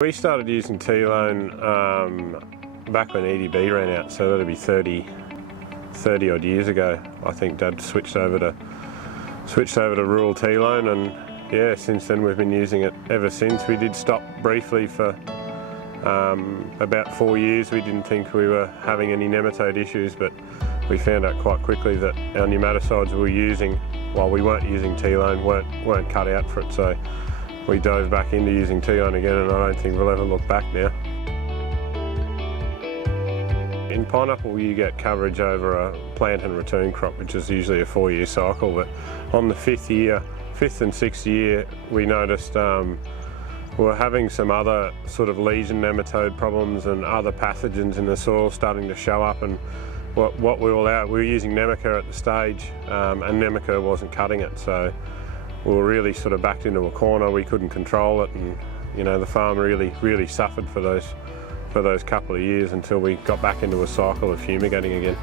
We started using Telone back when EDB ran out, so that'd be 30 odd years ago. I think Dad switched over to rural Telone, and yeah, since then we've been using it ever since. We did stop briefly for about 4 years. We didn't think we were having any nematode issues, but we found out quite quickly that our nematicides we were using while we weren't using Telone weren't cut out for it. So we dove back into using Telone again, and I don't think we'll ever look back now. In pineapple you get coverage over a plant and return crop, which is usually a 4-year cycle, but on the fifth and sixth year we noticed we were having some other sort of lesion nematode problems and other pathogens in the soil starting to show up, and what we were using Nematodes at the stage, and Nematodes wasn't cutting it, so we were really sort of backed into a corner. We couldn't control it, and you know, the farm really suffered for those couple of years until we got back into a cycle of fumigating again.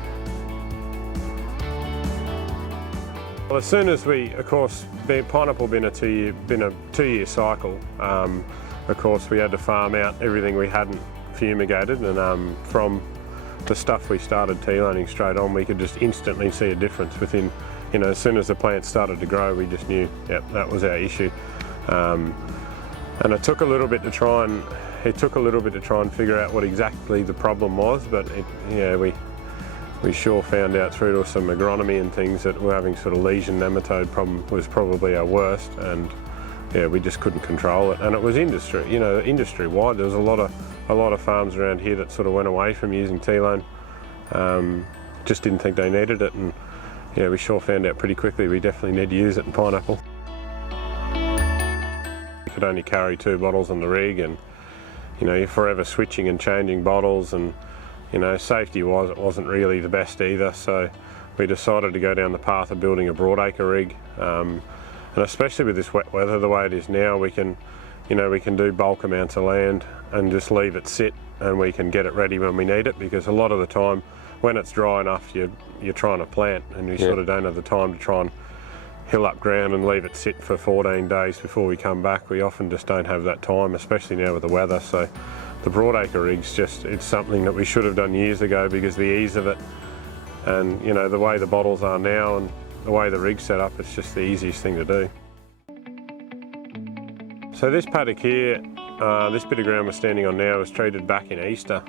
Well, as soon as we, of course, pineapple been a two-year cycle, of course we had to farm out everything we hadn't fumigated, and from the stuff we started Teloning straight on, we could just instantly see a difference within, you know, as soon as the plant started to grow, we just knew, yep, that was our issue. And it took a little bit to try and figure out what exactly the problem was, but we sure found out through to some agronomy and things that we're having sort of lesion nematode problem was probably our worst, and yeah, we just couldn't control it. And it was industry-wide. There was a lot of farms around here that sort of went away from using Telone, just didn't think they needed it, and yeah, we sure found out pretty quickly we definitely need to use it in pineapple. You could only carry 2 bottles on the rig, and you know, you're forever switching and changing bottles, and you know, safety-wise it wasn't really the best either, so we decided to go down the path of building a Broadacre rig, and especially with this wet weather the way it is now, we can do bulk amounts of land and just leave it sit, and we can get it ready when we need it, because a lot of the time when it's dry enough you're trying to plant, and you sort of don't have the time to try and hill up ground and leave it sit for 14 days before we come back. We often just don't have that time, especially now with the weather. So the Broadacre rig's it's something that we should have done years ago, because the ease of it, and you know, the way the bottles are now and the way the rig's set up, it's just the easiest thing to do. So this paddock here, this bit of ground we're standing on now was treated back in Easter.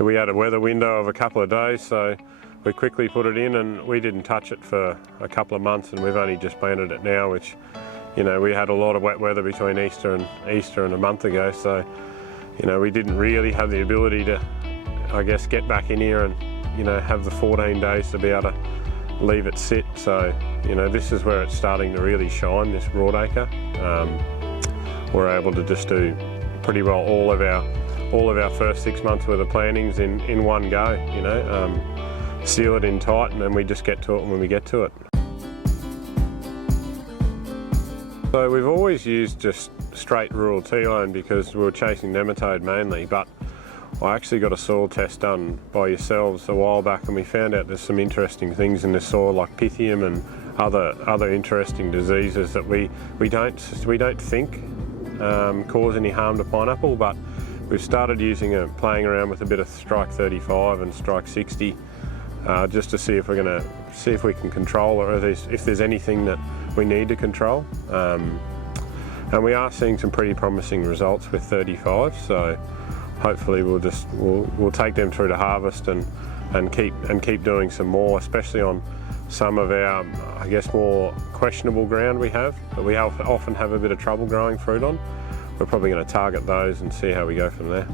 We had a weather window of a couple of days, so we quickly put it in, and we didn't touch it for a couple of months, and we've only just planted it now, which, you know, we had a lot of wet weather between Easter and a month ago, so you know, we didn't really have the ability to, I guess, get back in here and, you know, have the 14 days to be able to leave it sit. So, you know, this is where it's starting to really shine, this Broadacre. We're able to just do pretty well all of our first 6 months worth of plantings in one go, you know, seal it in tight, and then we just get to it when we get to it. So we've always used just straight rural Telone because we were chasing nematode mainly, but I actually got a soil test done by yourselves a while back, and we found out there's some interesting things in the soil like Pythium and other interesting diseases that we don't think cause any harm to pineapple, but we've started playing around with a bit of Strike 35 and Strike 60 just to see if we can control, or if there's anything that we need to control. And we are seeing some pretty promising results with 35, so hopefully we'll take them through to harvest and keep doing some more, especially on some of our, I guess, more questionable ground we often have a bit of trouble growing fruit on. We're probably going to target those and see how we go from there.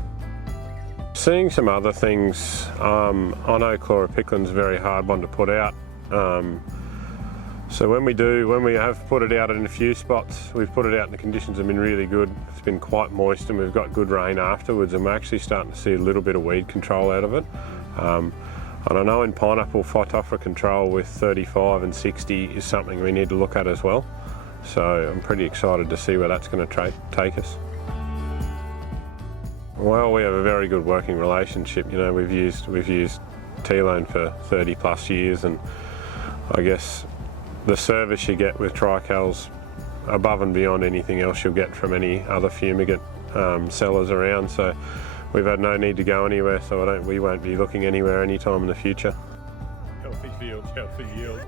Seeing some other things, I know chloropiclin's a very hard one to put out. So when we have put it out in a few spots, we've put it out and the conditions have been really good. It's been quite moist and we've got good rain afterwards, and we're actually starting to see a little bit of weed control out of it. And I know in pineapple, phytophthora control with 35 and 60 is something we need to look at as well. So I'm pretty excited to see where that's going to take us. Well, we have a very good working relationship. You know, we've used Telone for 30 plus years, and I guess the service you get with TriCal's above and beyond anything else you'll get from any other fumigate sellers around, so we've had no need to go anywhere, so we won't be looking anywhere anytime in the future. Healthy fields, healthy yield.